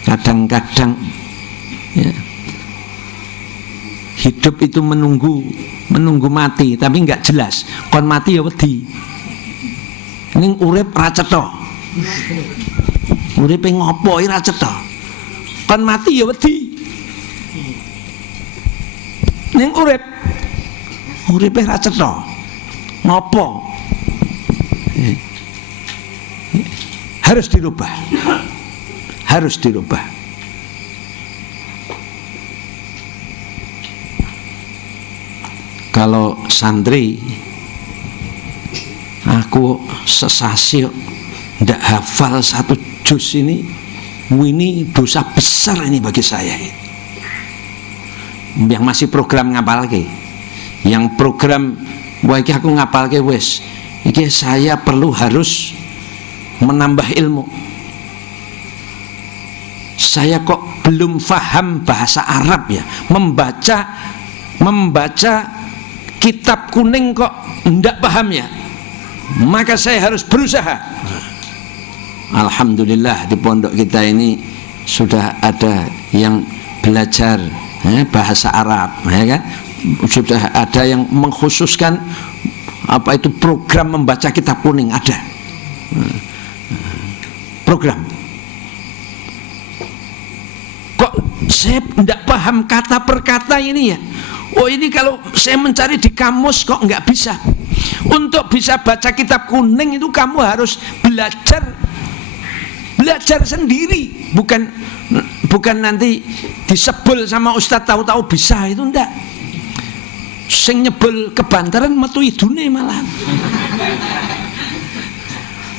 Kadang-kadang ya, hidup itu menunggu mati, tapi nggak jelas. Kon mati ya wedi. Ning urip ra cetha. Uripe ngopo ra cetha. Kon mati ya wedi. Ning uripe ra cetha. Ngopo? Harus dirubah. Harus dirubah. Kalau santri, aku sesasi ndak hafal satu juz ini dosa besar ini bagi saya. Yang masih program ngapalke, yang program wah iki aku ngapalke wis, iki saya harus menambah ilmu. Saya kok belum paham bahasa Arab ya, membaca kitab kuning kok ndak paham ya, maka saya harus berusaha. Alhamdulillah di pondok kita ini sudah ada yang belajar bahasa Arab, ya kan? Sudah ada yang mengkhususkan apa itu program membaca kitab kuning, ada program. Kok saya tidak paham kata per kata ini ya? Oh ini kalau saya mencari di kamus kok nggak bisa. Untuk bisa baca kitab kuning itu kamu harus belajar sendiri, bukan nanti disebel sama ustadz tahu-tahu bisa, itu enggak. Sing nyebel kebantaran metu idune malah.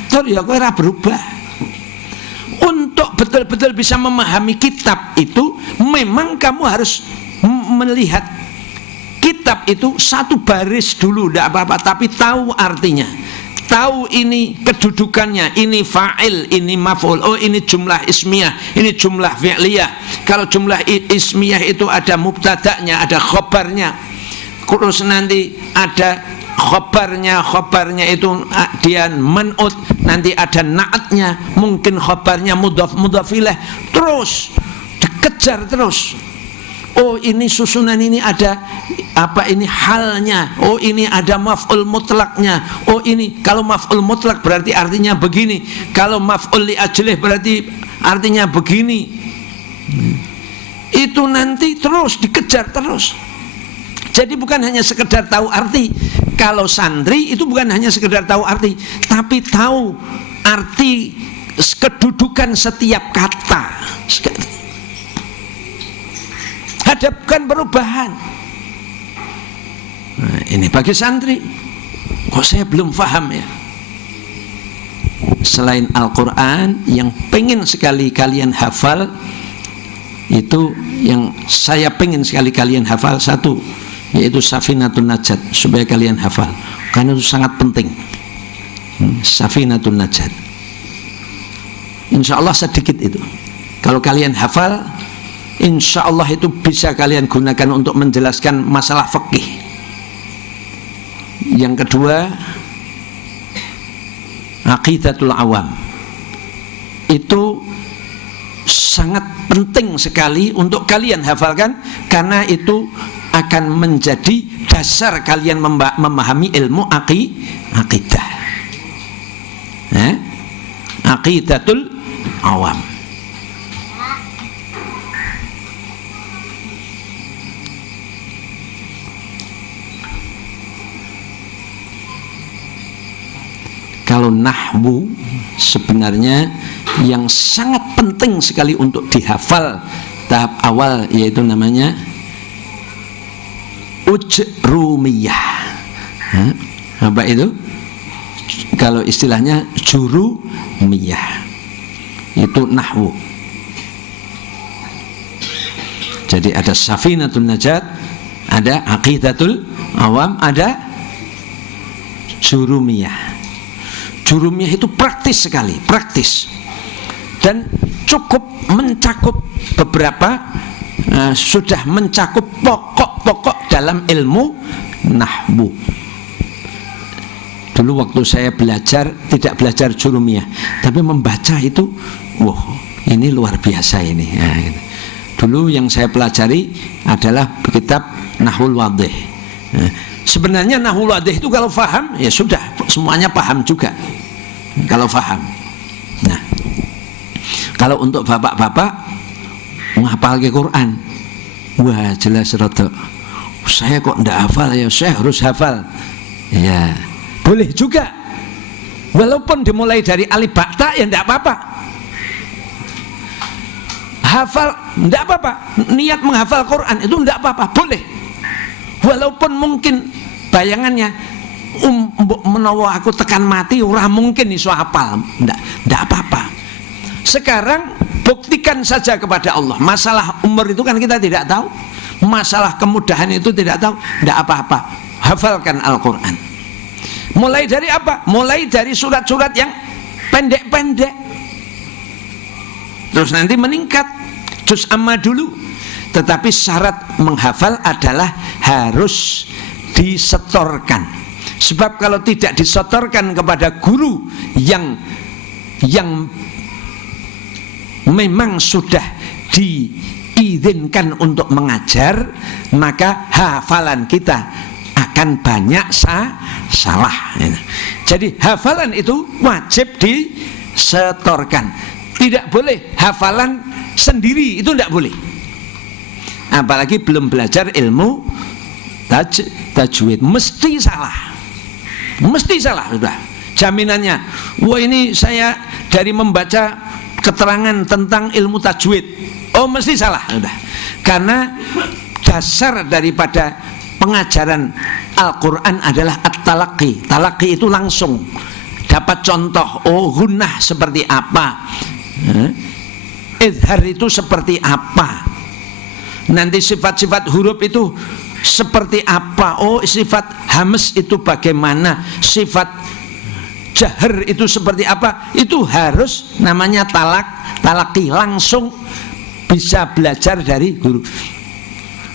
Terus ya kowe ora berubah. Untuk betul-betul bisa memahami kitab itu memang kamu harus melihat kitab itu satu baris dulu, tidak apa-apa, tapi tahu artinya, tahu ini kedudukannya, ini fa'il, ini maf'ul, oh ini jumlah ismiyah, ini jumlah fi'liyah. Kalau jumlah ismiyah itu ada mubtada'nya, ada khobarnya, terus nanti ada khobarnya itu dia man'ut, nanti ada na'atnya, mungkin khobarnya mudhaf ilaih, terus dikejar terus. Oh ini susunan ini ada apa, ini halnya, oh ini ada maf'ul mutlaknya, oh ini kalau maf'ul mutlak berarti artinya begini, kalau maf'ul li ajlih berarti artinya begini. Itu nanti terus dikejar terus. Jadi bukan hanya sekedar tahu arti. Kalau santri itu bukan hanya sekedar tahu arti, tapi tahu arti kedudukan setiap kata. Hadapkan perubahan. Nah, ini bagi santri. Kok saya belum paham ya? Selain Al-Quran, yang pengen sekali kalian hafal, itu yang saya pengen sekali kalian hafal satu, yaitu Safinatun Najat, supaya kalian hafal, karena itu sangat penting. Safinatun Najat, insya Allah sedikit itu, kalau kalian hafal, insya Allah itu bisa kalian gunakan untuk menjelaskan masalah fikih. Yang kedua, Aqidatul Awam, itu sangat penting sekali untuk kalian hafalkan, karena itu akan menjadi dasar kalian memahami ilmu aqidah. Aqidatul Awam. Kalau nahwu sebenarnya yang sangat penting sekali untuk dihafal tahap awal, yaitu namanya ujrumiyah. Apa itu? Kalau istilahnya jurumiyah, itu nahwu. Jadi ada Safinatun Najat, ada Aqidatul Awam, ada jurumiyah. Jurumiyah itu praktis sekali, praktis, dan cukup mencakup beberapa, sudah mencakup pokok-pokok dalam ilmu nahwu. Dulu waktu saya belajar, tidak belajar jurumiyah, tapi membaca itu, ini luar biasa ini. Nah, gitu. Dulu yang saya pelajari adalah kitab Nahwul Wadih. Nah, sebenarnya Nahwul Wadih itu kalau faham ya sudah semuanya paham juga. Kalau faham. Nah, kalau untuk bapak-bapak menghafal Quran, wah jelas rotok. Saya kok ndak hafal ya, saya harus hafal. Ya, boleh juga. Walaupun dimulai dari alif ba ta ya ndak apa-apa. Hafal ndak apa-apa. Niat menghafal Quran itu ndak apa-apa, boleh. Walaupun mungkin bayangannya menawa aku tekan mati ora mungkin iso hafal, ndak apa-apa. Sekarang buktikan saja kepada Allah. Masalah umur itu kan kita tidak tahu. Masalah kemudahan itu tidak tahu, ndak apa-apa. Hafalkan Al-Quran. Mulai dari apa? Mulai dari surat-surat yang pendek-pendek. Terus nanti meningkat juz amma dulu. Tetapi syarat menghafal adalah harus disetorkan. Sebab kalau tidak disetorkan kepada guru yang memang sudah diizinkan untuk mengajar, maka hafalan kita akan banyak salah. Jadi hafalan itu wajib disetorkan. Tidak boleh hafalan sendiri, itu tidak boleh. Apalagi belum belajar ilmu tajwid, mesti salah. Mesti salah sudah. Jaminannya, wah ini saya dari membaca keterangan tentang ilmu tajwid, oh mesti salah sudah. Karena dasar daripada pengajaran Al-Quran adalah at-talaqi. Talaqi itu langsung dapat contoh, oh gunnah seperti apa, idhar itu seperti apa, nanti sifat-sifat huruf itu seperti apa, oh sifat hamas itu bagaimana, sifat jahar itu seperti apa. Itu harus namanya talaqi, langsung bisa belajar dari guru,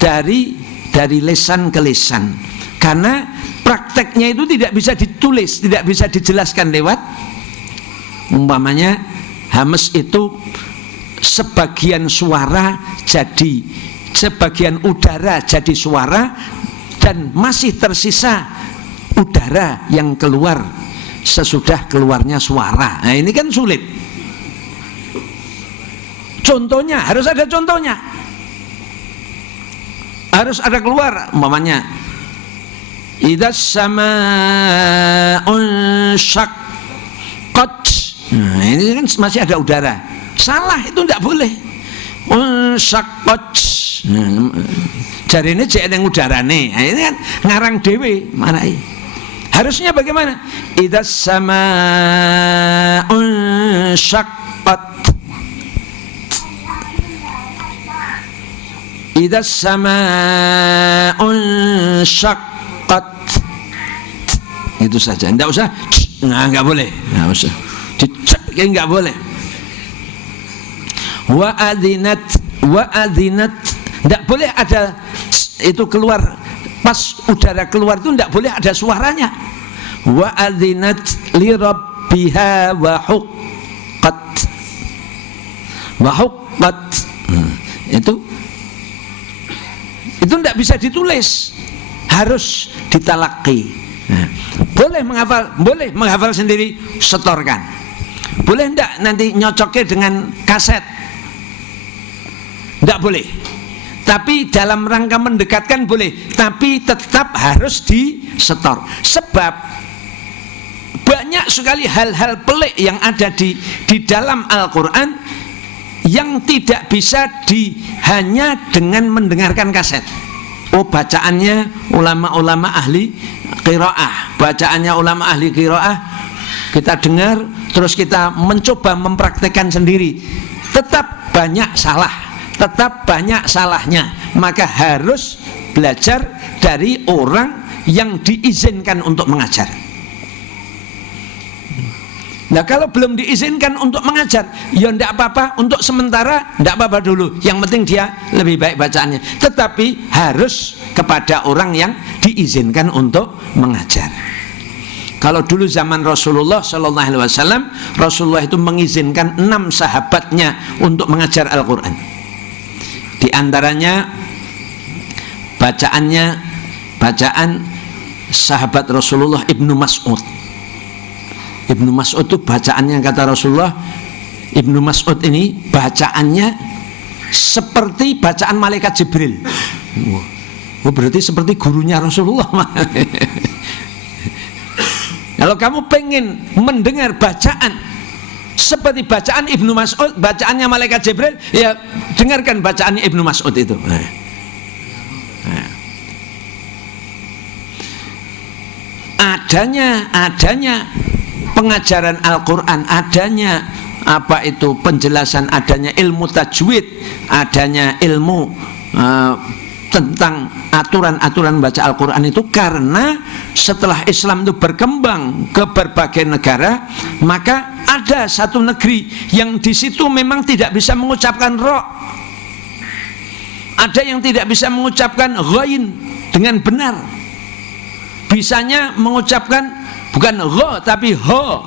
dari lesan ke lesan. Karena prakteknya itu tidak bisa ditulis, tidak bisa dijelaskan lewat. Umpamanya hamas itu sebagian suara jadi, sebagian udara jadi suara, dan masih tersisa udara yang keluar sesudah keluarnya suara. Nah ini kan sulit. Contohnya harus ada contohnya, harus ada keluar. Umpamanya idzas samaa'un syaqqat, nah ini kan masih ada udara, salah itu tidak boleh. Syaqqat, jari ini cek yang udarane, nah, ini kan ngarang dewe mana ini. Harusnya bagaimana? Idzas samaa'un syaqqat, idzas samaa'un syaqqat, itu saja. Tidak usah, nggak boleh, nggak usah dicek, nggak boleh. Wa adzinat, tidak boleh ada itu keluar, pas udara keluar itu tidak boleh ada suaranya. Wa adzinat li rabbiha wa huqqat, wa huqqat, itu tidak bisa ditulis, harus ditalaki. Nah, boleh menghafal sendiri, setorkan. Boleh enggak nanti nyocoknya dengan kaset? Enggak boleh. Tapi dalam rangka mendekatkan boleh, tapi tetap harus disetor. Sebab banyak sekali hal-hal pelik yang ada di dalam Al-Quran yang tidak bisa hanya dengan mendengarkan kaset. Oh, bacaannya ulama-ulama ahli qiraah, bacaannya ulama ahli qiraah kita dengar, terus kita mencoba mempraktekkan sendiri, tetap banyak salah, tetap banyak salahnya. Maka harus belajar dari orang yang diizinkan untuk mengajar. Nah kalau belum diizinkan untuk mengajar, ya tidak apa-apa, untuk sementara tidak apa-apa dulu. Yang penting dia lebih baik bacaannya. Tetapi harus kepada orang yang diizinkan untuk mengajar. Kalau dulu zaman Rasulullah Sallallahu Alaihi Wasallam, Rasulullah itu mengizinkan 6 sahabatnya untuk mengajar Al-Quran. Di antaranya bacaan sahabat Rasulullah Ibnu Mas'ud. Ibnu Mas'ud itu bacaannya, kata Rasulullah, Ibnu Mas'ud ini bacaannya seperti bacaan malaikat Jibril. Oh, berarti seperti gurunya Rasulullah. Kalau kamu pengen mendengar bacaan seperti bacaan Ibnu Mas'ud, bacaannya malaikat Jibril, ya dengarkan bacaan Ibnu Mas'ud itu. Adanya pengajaran Al-Quran, adanya penjelasan, adanya ilmu tajwid, adanya ilmu tentang aturan-aturan baca Al-Quran itu karena setelah Islam itu berkembang ke berbagai negara, maka ada satu negeri yang di situ memang tidak bisa mengucapkan ro, ada yang tidak bisa mengucapkan ghain dengan benar, bisanya mengucapkan bukan gha tapi ho,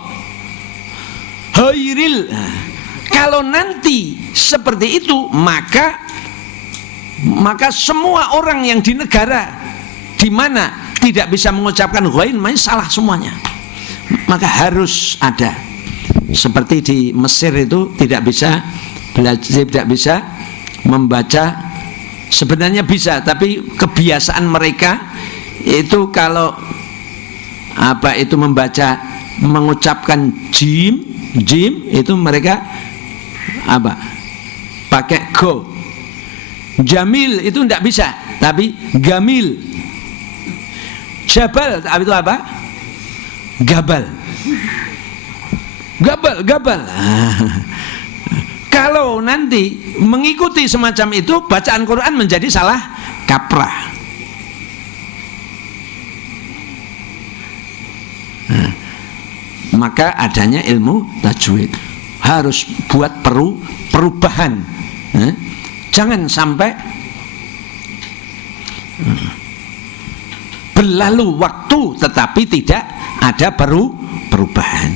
hairil. Kalau nanti seperti itu, maka semua orang yang di negara di mana tidak bisa mengucapkan ghain, salah semuanya. Maka harus ada, seperti di Mesir itu tidak bisa belajar, tidak bisa membaca. Sebenarnya bisa, tapi kebiasaan mereka itu kalau mengucapkan jim itu mereka pakai go. Jamil itu tidak bisa, tapi gamil. Jabal itu apa? Gabal. Kalau nanti mengikuti semacam itu, bacaan Quran menjadi salah kaprah. Maka adanya ilmu tajwid harus buat perubahan. Jangan sampai berlalu waktu tetapi tidak ada perubahan.